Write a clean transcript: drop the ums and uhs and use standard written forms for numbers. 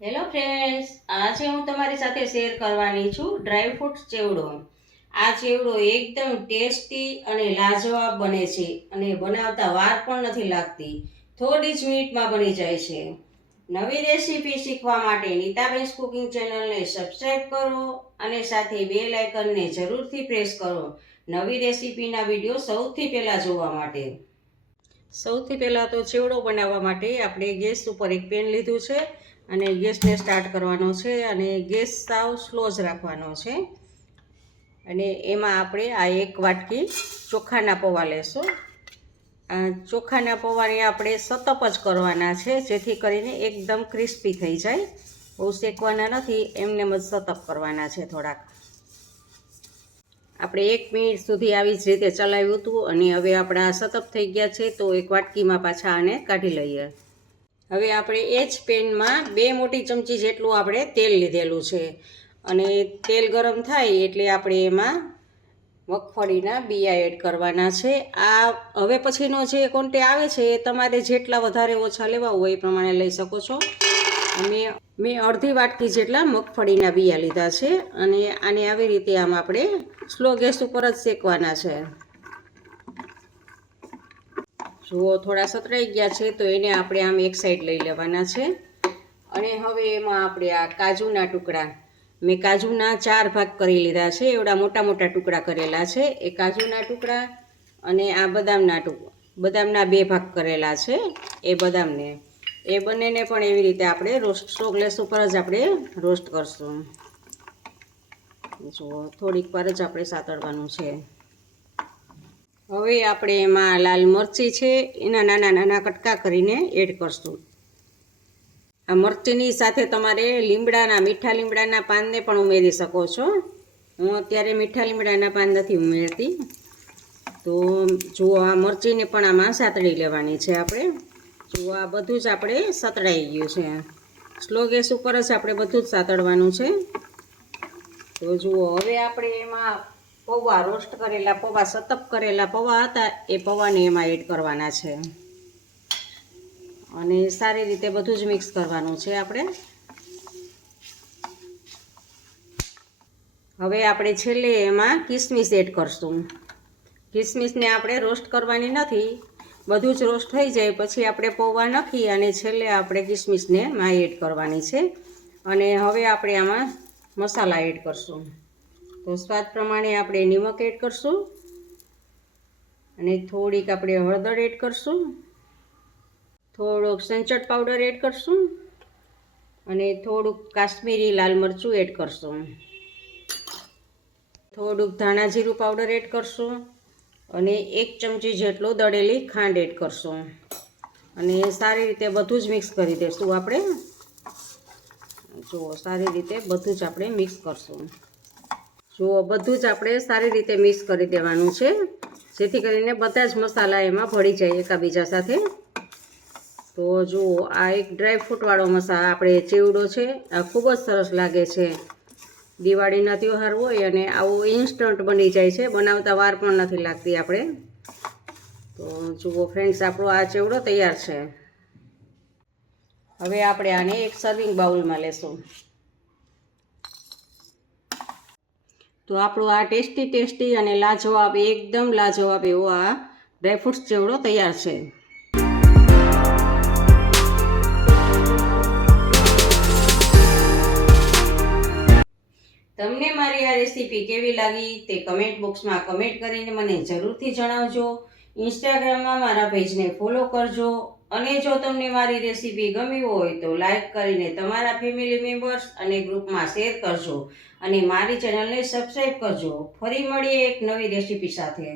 Hello friends, આજે હું તમારી સાથે શેર કરવાની છું ડ્રાયફ્રૂટ ચેવડો. આ ચેવડો એકદમ ટેસ્ટી અને લાજવાબ બને છે અને બનાવતા વાર પણ નથી લાગતી. થોડી જ મિનિટમાં બની જાય છે. નવી રેસીપી શીખવા માટે નીતાબેન કુકિંગ ચેનલને સબસ્ક્રાઈબ કરો અને સાથે બેલ આઇકનને જરૂરથી પ્રેસ કરો નવી રેસીપીના વિડીયો સૌથી પહેલાં જોવા માટે. સૌથી પહેલાં તો ચેવડો બનાવવા માટે આપણે ગેસ ઉપર એક પેન લીધું છે અને ગેસને સ્ટાર્ટ કરવાનો છે અને ગેસ સાવ સ્લો જ રાખવાનો છે. અને એમાં આપણે આ એક વાટકી ચોખાના પૌવા લેશું. આ ચોખાના પૌવાને આપણે સતપ જ કરવાના છે, જેથી કરીને એકદમ ક્રિસ્પી થઈ જાય. બહુ શેકવાના નથી, એમને જ સતપ કરવાના છે થોડાક. આપણે 1 મિનિટ સુધી આવી જ રીતે ચલાવ્યું હતું અને હવે આપણા સતપ થઈ ગયા છે, તો એક વાટકીમાં પાછા આને કાઢી લઈએ. હવે આપણે એ જ પેનમાં 2 મોટી ચમચી જેટલું આપણે તેલ લીધેલું છે અને તેલ ગરમ થાય એટલે આપણે એમાં મગફળીના બિયા એડ કરવાના છે. આ હવે પછીનો જે કોન્ટે આવે છે એ તમારે જેટલા વધારે ઓછા લેવા હોય એ પ્રમાણે લઈ શકો છો. મેં અડધી વાટકી જેટલા મગફળીના બિયા લીધા છે અને આને આવી રીતે આમ આપણે સ્લો ગેસ ઉપર જ શેકવાના છે. જુઓ, થોડા સતરાઈ ગયા છે તો એને આપણે આમ એક સાઈડ લઈ લેવાના છે. અને હવે એમાં આપણે આ કાજુના ટુકડા, મેં કાજુના 4 ભાગ કરી લીધા છે, એવડા મોટા મોટા ટુકડા કરેલા છે. એ કાજુના ટુકડા અને આ બદામના 2 ભાગ કરેલા છે. એ બદામને, એ બંનેને પણ એવી રીતે આપણે સ્લો ગેસ ઉપર જ આપણે રોસ્ટ કરશું. જુઓ, થોડીક વાર જ આપણે સાતળવાનું છે. હવે આપણે એમાં લાલ મરચી છે, એના નાના નાના કટકા કરીને એડ કરશું. આ મરચીની સાથે તમારે મીઠા લીમડાના પાનને પણ ઉમેરી શકો છો. હું અત્યારે મીઠા લીમડાના પાન નથી ઉમેરતી. તો જુઓ, આ મરચીને પણ આમાં સાતળી લેવાની છે આપણે. જુઓ, આ બધું જ આપણે સતળાઈ ગયું છે. સ્લો ગેસ ઉપર જ આપણે બધું જ સાતળવાનું છે. તો જુઓ, હવે આપણે એમાં પૌવા, રોસ્ટ કરેલા પૌવા, સતપ કરેલા પૌવા હતા એ પૌવાને એમાં એડ કરવાના છે અને સારી રીતે બધું જ મિક્સ કરવાનું છે આપણે. હવે આપણે છેલ્લે એમાં કિસમિસ એડ કરશું. કિસમિસને આપણે રોસ્ટ કરવાની નથી, બધું જ રોસ્ટ થઈ જાય પછી આપણે પૌવા નાખી અને છેલ્લે આપણે કિસમિસને માં એડ કરવાની છે. અને હવે આપણે આમાં મસાલા એડ કરશું. તો સ્વાદ પ્રમાણે આપણે નિમક એડ કરશું અને થોડીક આપણે હળદર એડ કરશું, થોડોક સંચળ પાવડર એડ કરશું અને થોડુંક કાશ્મીરી લાલ મરચું એડ કરશું, થોડુંક ધાણા જીરું પાવડર એડ કરશું અને 1 ચમચી જેટલું દળેલી ખાંડ એડ કરશું અને સારી રીતે બધું જ મિક્સ કરી દઈશું આપણે. જુઓ, સારી રીતે બધું જ આપણે મિક્સ કરશું. જુઓ, બધું જ આપણે સારી રીતે મિક્સ કરી દેવાનું છે, જેથી કરીને બધા જ મસાલા એમાં ભળી જાય એકબીજા સાથે. તો જુઓ, આ એક ડ્રાયફ્રૂટવાળો મસાલા આપણે ચેવડો છે, આ ખૂબ જ સરસ લાગે છે. દિવાળીના તહેવાર હોય અને આવો ઇન્સ્ટન્ટ બની જાય છે, બનાવતા વાર પણ નથી લાગતી આપણે. તો જુઓ ફ્રેન્ડ્સ, આપણો આ ચેવડો તૈયાર છે. હવે આપણે આને એક સર્વિંગ બાઉલમાં લેશું. તો આપણો આ ટેસ્ટી અને લાજવાબ, એકદમ લાજવાબ એવો આ ડ્રાયફ્રૂટ ચેવડો તૈયાર છે. તમને મારી આ રેસીપી કેવી લાગી તે કમેન્ટ બોક્સમાં કમેન્ટ કરીને મને જરૂરથી જણાવજો. ઇન્સ્ટાગ્રામમાં મારા પેજને ફોલો કરજો અને જો તમને મારી રેસીપી ગમી હોય તો લાઈક કરીને તમારા ફેમિલી મેમ્બર્સ અને ગ્રુપમાં શેર કરજો અને મારી ચેનલને સબસ્ક્રાઈબ કરજો. ફરી મળીએ એક નવી રેસીપી સાથે.